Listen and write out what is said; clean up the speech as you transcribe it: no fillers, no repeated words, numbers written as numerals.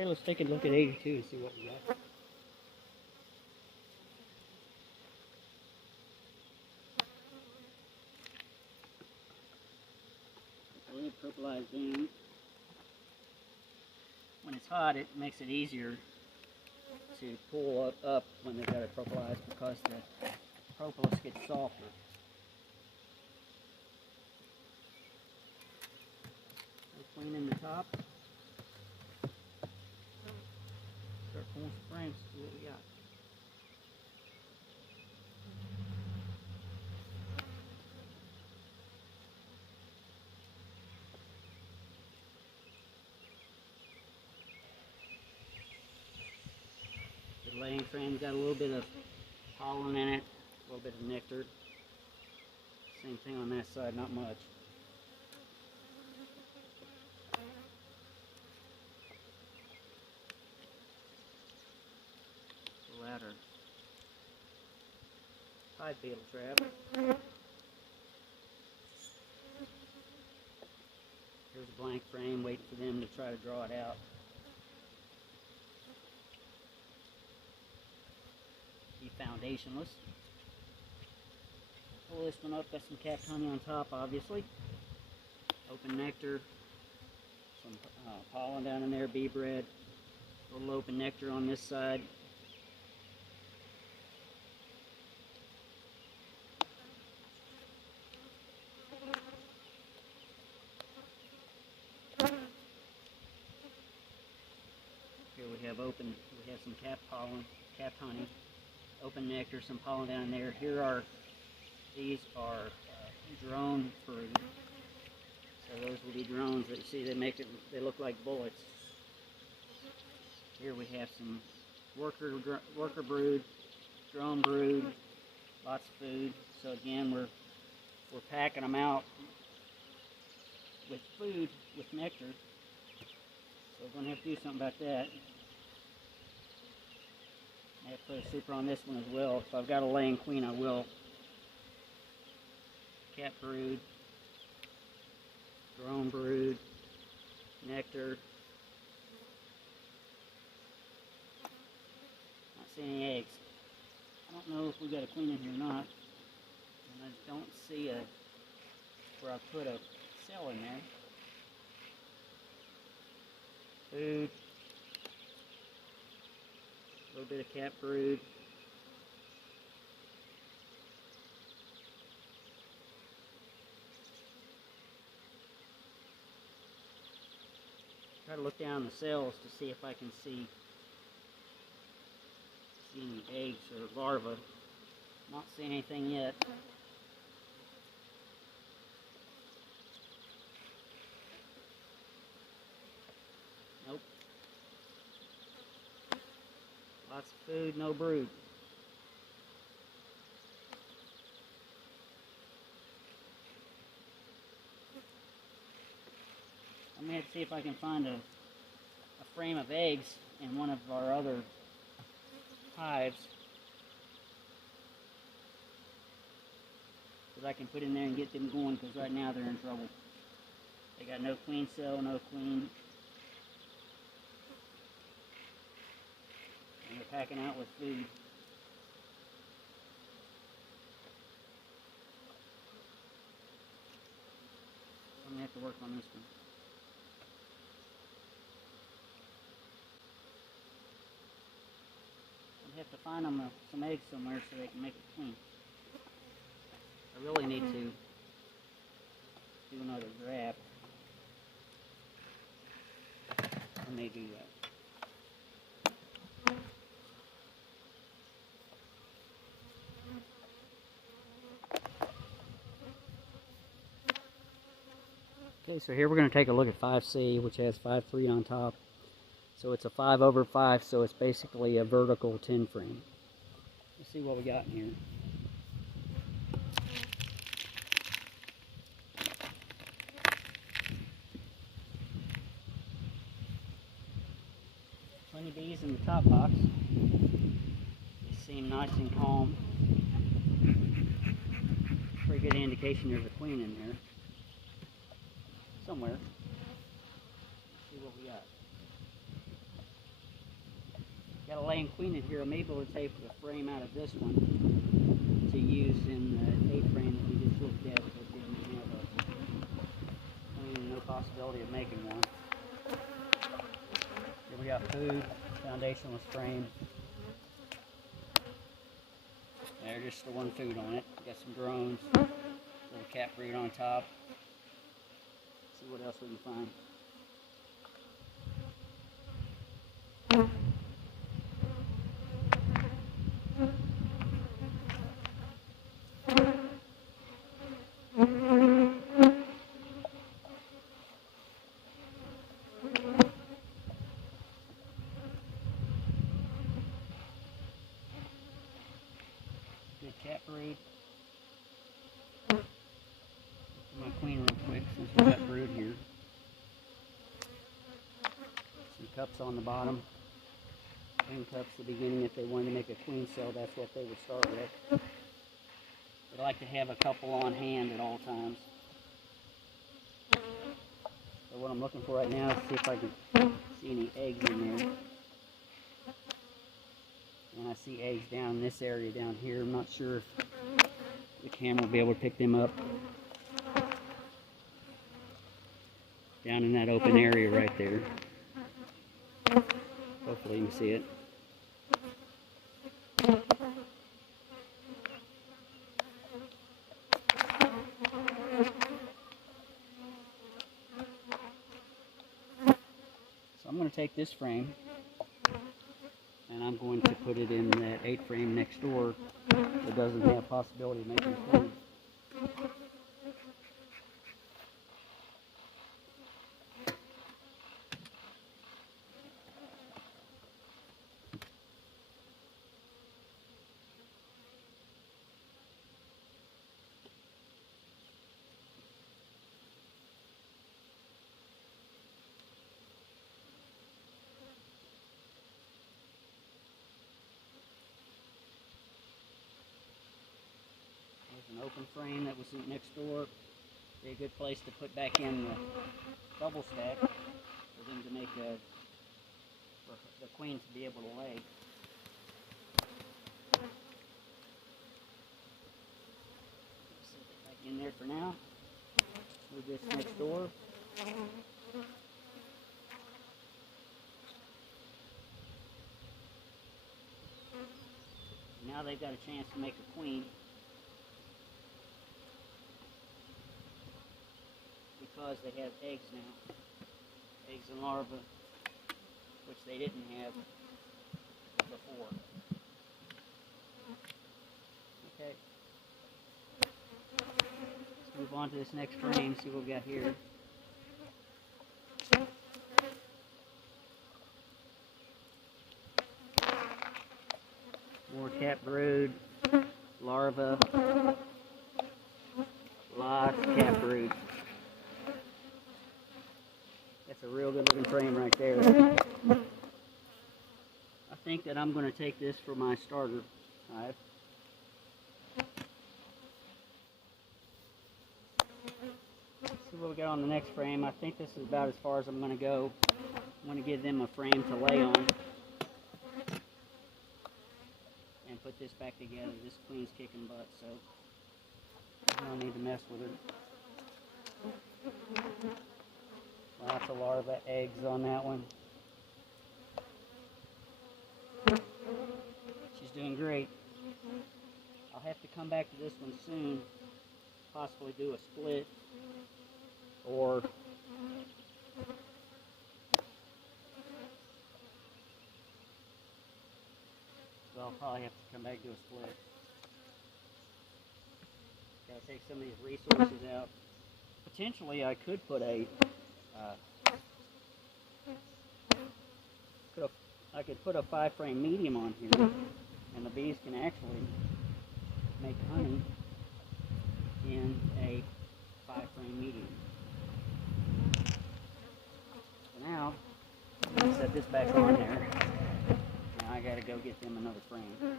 Okay, let's take a look at 82 and see what we got. A little purplized down. When it's hot, it makes it easier to pull up when they've got it purplized because the propolis gets softer. We're cleaning the top. Start pulling some frames, see what we got. The laying frame's got a little bit of pollen in it, a little bit of nectar. Same thing on that side, not much. The ladder. Hive beetle trap. Here's a blank frame, waiting for them to try to draw it out. Be foundationless. Pull this one up, got some capped honey on top, obviously. Open nectar, some pollen down in there, bee bread. A little open nectar on this side. Here we have some capped pollen, capped honey, open nectar, some pollen down in there. These are drone fruit. So those will be drones that you see. They look like bullets. Here we have some worker brood, drone brood, lots of food. So again, we're packing them out with food, with nectar. So we're going to have to do something about that. I have to put a super on this one as well. If I've got a laying queen, I will. Cat brood, drone brood, nectar. Not seeing any eggs. I don't know if we got a queen in here or not. And I don't see where I put a cell in there. Food. A little bit of cat brood. Try to look down the cells to see if I can see any eggs or larvae. Not seeing anything yet. Nope. Lots of food, no brood. I'm going to have to see if I can find a frame of eggs in one of our other hives that I can put in there and get them going, because right now they're in trouble. They got no queen cell, no queen. And they're packing out with food. I'm going to have to work on this one. I have to find them some eggs somewhere so they can make a queen. I really need to do another graft. I may do that. Okay, so here we're going to take a look at 5C, which has 5-3 on top. So it's a 5/5, so it's basically a vertical 10 frame. Let's see what we got in here. Plenty of bees in the top box. They seem nice and calm. Pretty good indication there's a queen in there. Somewhere. Let's see what we got. got a laying queen in here. I'm able to take the frame out of this one to use in the 8 frame that we just looked at that didn't have no possibility of making one. Here we got food, foundationless frame. There's just the one food on it. Got some drones, little cat brood on top. See what else we can find. Good cat brood. My queen real quick since we've got brood here. Some cups on the bottom. Queen cups at the beginning. If they wanted to make a queen cell, that's what they would start with. They like to have a couple on hand at all times. So what I'm looking for right now is see if I can see any eggs in there. And I see eggs down in this area down here. I'm not sure if the camera will be able to pick them up. Down in that open area right there. Hopefully you can see it. So I'm going to take this frame and I'm going to put it in that 8 frame next door that doesn't have possibility of making food. An open frame that was next door. Be a good place to put back in the double stack for them to make for the queen to be able to lay. Set it back in there for now. Move this next door. Now they've got a chance to make a queen. Because they have eggs now, eggs and larvae, which they didn't have before. Okay, let's move on to this next frame, see what we got here. More cat brood, larvae, lots of cat brood. That's a real good looking frame right there. I think that I'm going to take this for my starter hive. See what we got on the next frame. I think this is about as far as I'm going to go. I'm going to give them a frame to lay on. And put this back together. This queen's kicking butt, so I don't need to mess with her. Lots of larvae eggs on that one. She's doing great. I'll have to come back to this one soon, possibly do a split, or so I'll probably have to come back to a split. Gotta take some of these resources out. Potentially I could put a I could put a 5 frame medium on here, and the bees can actually make honey in a 5 frame medium. So now, I'm going to set this back on there. Now I got to go get them another frame.